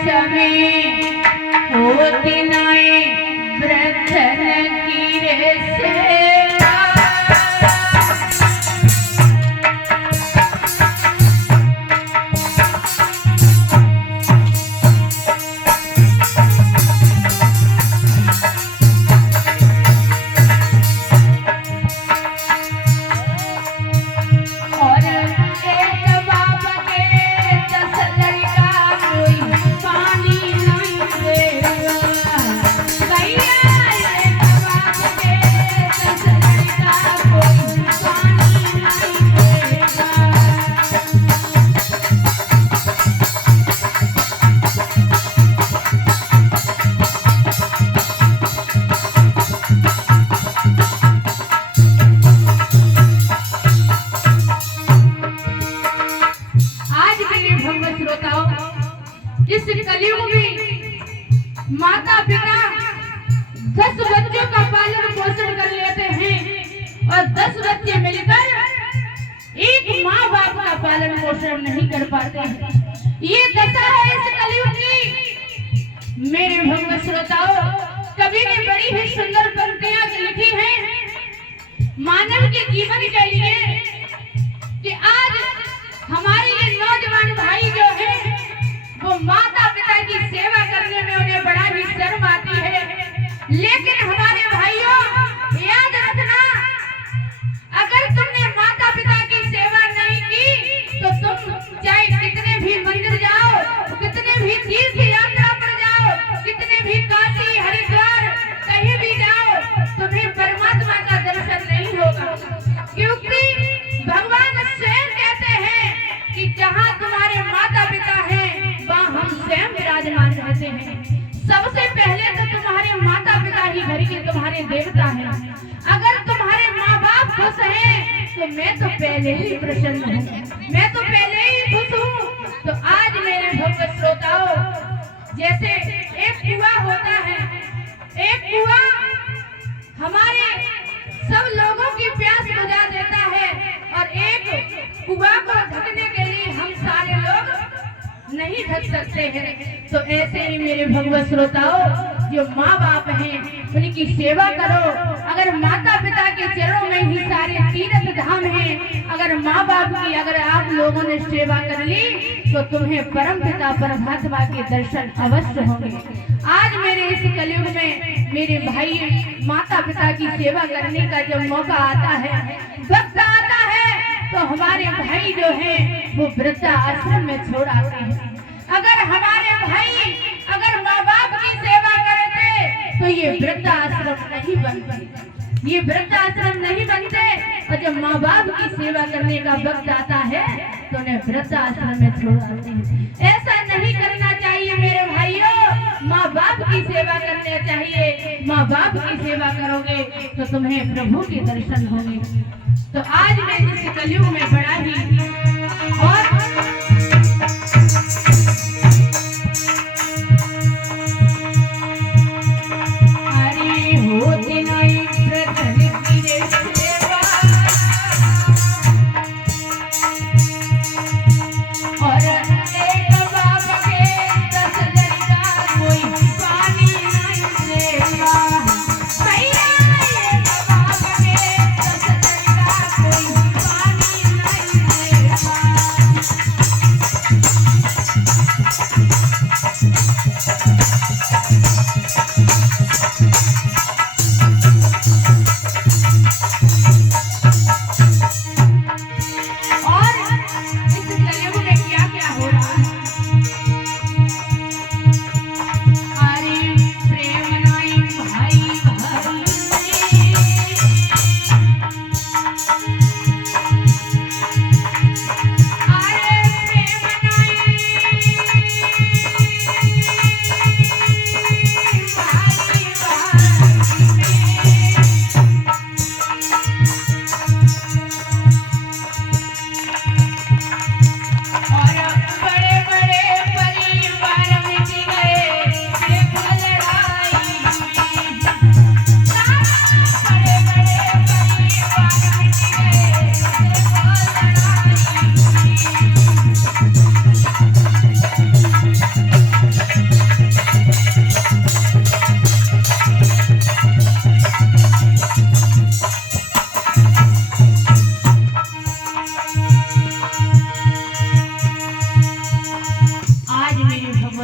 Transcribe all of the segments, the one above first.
समय होती नाई ब्रथन की रे सेवा। और एक बाप के 10 लड़का कोई पानी नहीं देगा। भैया एक बाप के 10 लड़का कोई पानी नहीं देगा। आज मेरे भंग श्रोताओं, इस कलयुग में माता पिता 10 बच्चों का पालन पोषण कर लेते हैं और 10 बच्चे मिलकर एक माँ बाप का पालन पोषण नहीं कर पाते हैं। ये दशा है इस कलयुग की। मेरे भंग श्रोताओं, कवि ने बड़ी ही सुंदर पंक्तियां लिखी हैं मानव के जीवन के लिए कि आज हमारे ये नौजवान भाई जो है वो माता पिता की सेवा करने में उन्हें बड़ा ही शर्म आती है। लेकिन हमारे भाइयों, याद रखना, अगर तुमने माता पिता की सेवा नहीं की तो तुम चाहे कितने भी मंदिर जाओ, कितने भी तीर्थ यात्रा पर जाओ, कितने भी काशी हरिद्वार कहीं भी जाओ, तुम्हें परमात्मा का दर्शन नहीं होगा। क्योंकि भगवान स्वयं कहते हैं कि जहाँ तुम्हारे माता पिता हैं वहाँ हम स्वयं विराजमान रहते हैं। सबसे पहले तो तुम्हारे माता पिता ही घर के तुम्हारे देवता हैं। अगर तुम्हारे माँ बाप खुश हैं तो मैं तो पहले ही प्रसन्न हूँ, मैं तो पहले ही खुश हूँ। तो आज मेरे भक्त श्रोताओं, जैसे एक कुआं होता है, एक कुआं हमारे सब लोगों की प्यास बुझा देता है और एक कुआं को ढकने के लिए हम सारे लोग नहीं ढक सकते हैं। तो ऐसे ही मेरे भगवत श्रोताओं, जो माँ बाप हैं उनकी सेवा करो। अगर माता पिता के चरणों में ही सारे तीर्थ धाम हैं, अगर माँ बाप की अगर आप लोगों ने सेवा कर ली तो तुम्हें परम पिता परमात्मा के दर्शन अवश्य होंगे। आज मेरे इस कलयुग में मेरे भाई माता पिता की सेवा करने का जब मौका आता है, वक्त आता है, तो हमारे भाई जो हैं वो वृद्धा आश्रम में छोड़ आते हैं। अगर हमारे भाई अगर माँ बाप की सेवा करते तो ये वृद्धा आश्रम नहीं बनते, ये वृद्धा आश्रम नहीं बनते। और जब माँ बाप की सेवा करने का वक्त आता है तो उन्हें वृद्धा आश्रम में छोड़ आते हैं। ऐसा नहीं करना चाहिए मेरे भाइयों, माँ बाप की सेवा करना चाहिए। माँ बाप की सेवा करोगे तो तुम्हें प्रभु के दर्शन होंगे। तो आज मैं इस कलयुग में बड़ा ही और अरे होती नहीं ब्रथन की रे सेवा। और एक बाप के 10 लड़का कोई पानी नहीं देगा। भैया एक बाप के 10 लड़का कोई पानी नहीं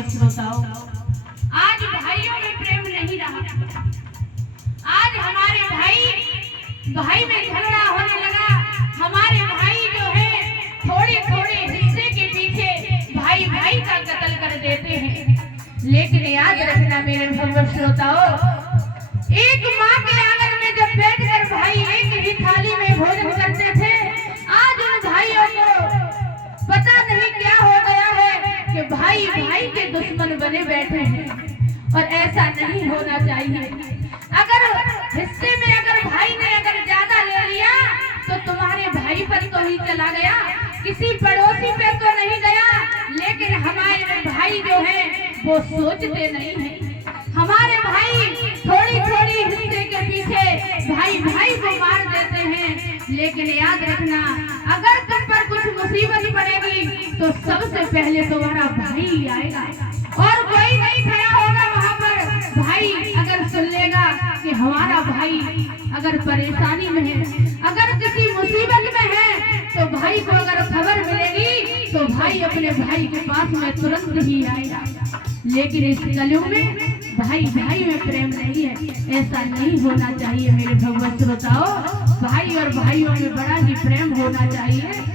श्रोताओं, आज भाइयों में प्रेम नहीं रहा। आज हमारे भाई में झगड़ा होने लगा। हमारे भाई जो है थोड़े थोड़े हिस्से के पीछे भाई का कत्ल कर देते हैं। लेकिन याद रखना मेरे भगवत श्रोताओं, एक माँ के आंगन में जब बैठकर भाई एक ही थाली में भोजन करते थे, आज उन भाइयों को पता नहीं क्या हो गया है कि भाई के दुश्मन बने बैठे हैं। और ऐसा नहीं होना चाहिए। अगर हिस्से में अगर भाई ने अगर ज्यादा ले लिया तो तुम्हारे भाई पर तो ही चला गया, किसी पड़ोसी पे तो नहीं गया। लेकिन हमारे भाई जो है वो सोचते नहीं है। हमारे भाई थोड़ी थोड़ी हिस्से के पीछे भाई को मार देते हैं। लेकिन याद रखना, अगर तुम पर कुछ मुसीबत पड़ेगी तो सबसे पहले तुम्हारा भाई ही आएगा और कोई नहीं खड़ा होगा वहाँ पर। भाई अगर सुन लेगा कि हमारा भाई अगर परेशानी में है, अगर किसी मुसीबत में है, तो भाई को अगर खबर मिलेगी तो भाई अपने भाई के पास में तुरंत ही आएगा। लेकिन इस कलयुग में भाई में प्रेम नहीं है। ऐसा नहीं होना चाहिए मेरे भगवत श्रोताओं। भाई और भाइयों में बड़ा ही प्रेम होना चाहिए।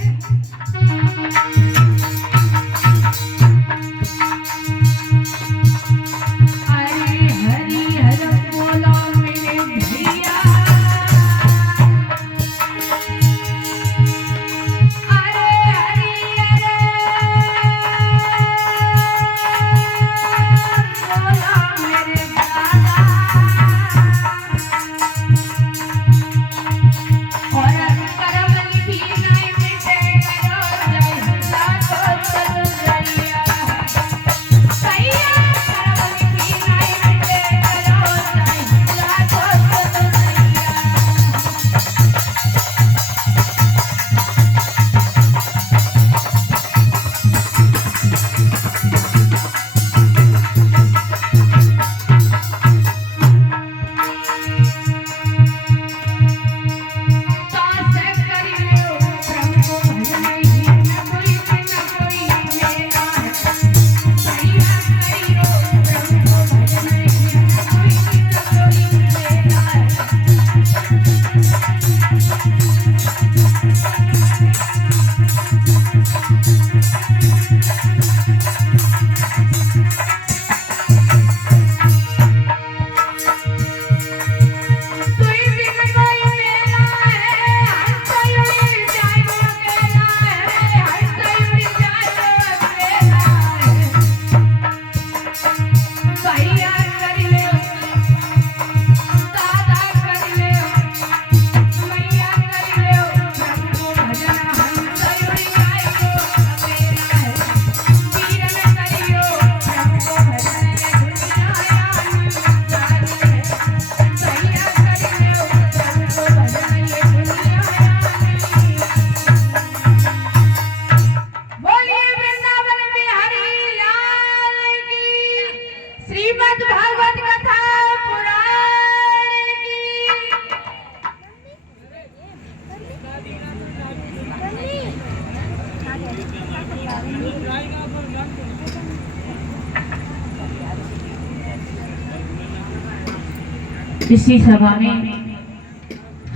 इसी सभा में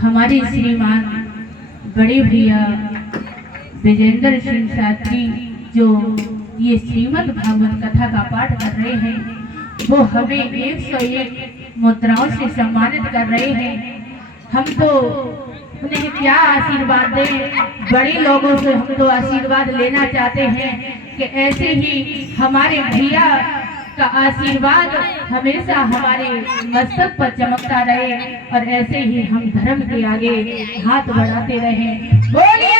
हमारे श्रीमान बड़े भैया विजेंद्र सिंह शास्त्री जो ये श्रीमद् भागवत कथा का पाठ कर रहे हैं, वो हमें 101 मुद्राओं से सम्मानित कर रहे हैं। हम तो उन्हें क्या आशीर्वाद दें, बड़े लोगों से हम तो आशीर्वाद लेना चाहते हैं कि ऐसे ही हमारे भैया का आशीर्वाद हमेशा हमारे मस्तक पर चमकता रहे और ऐसे ही हम धर्म के आगे हाथ बढ़ाते रहें। बोलिए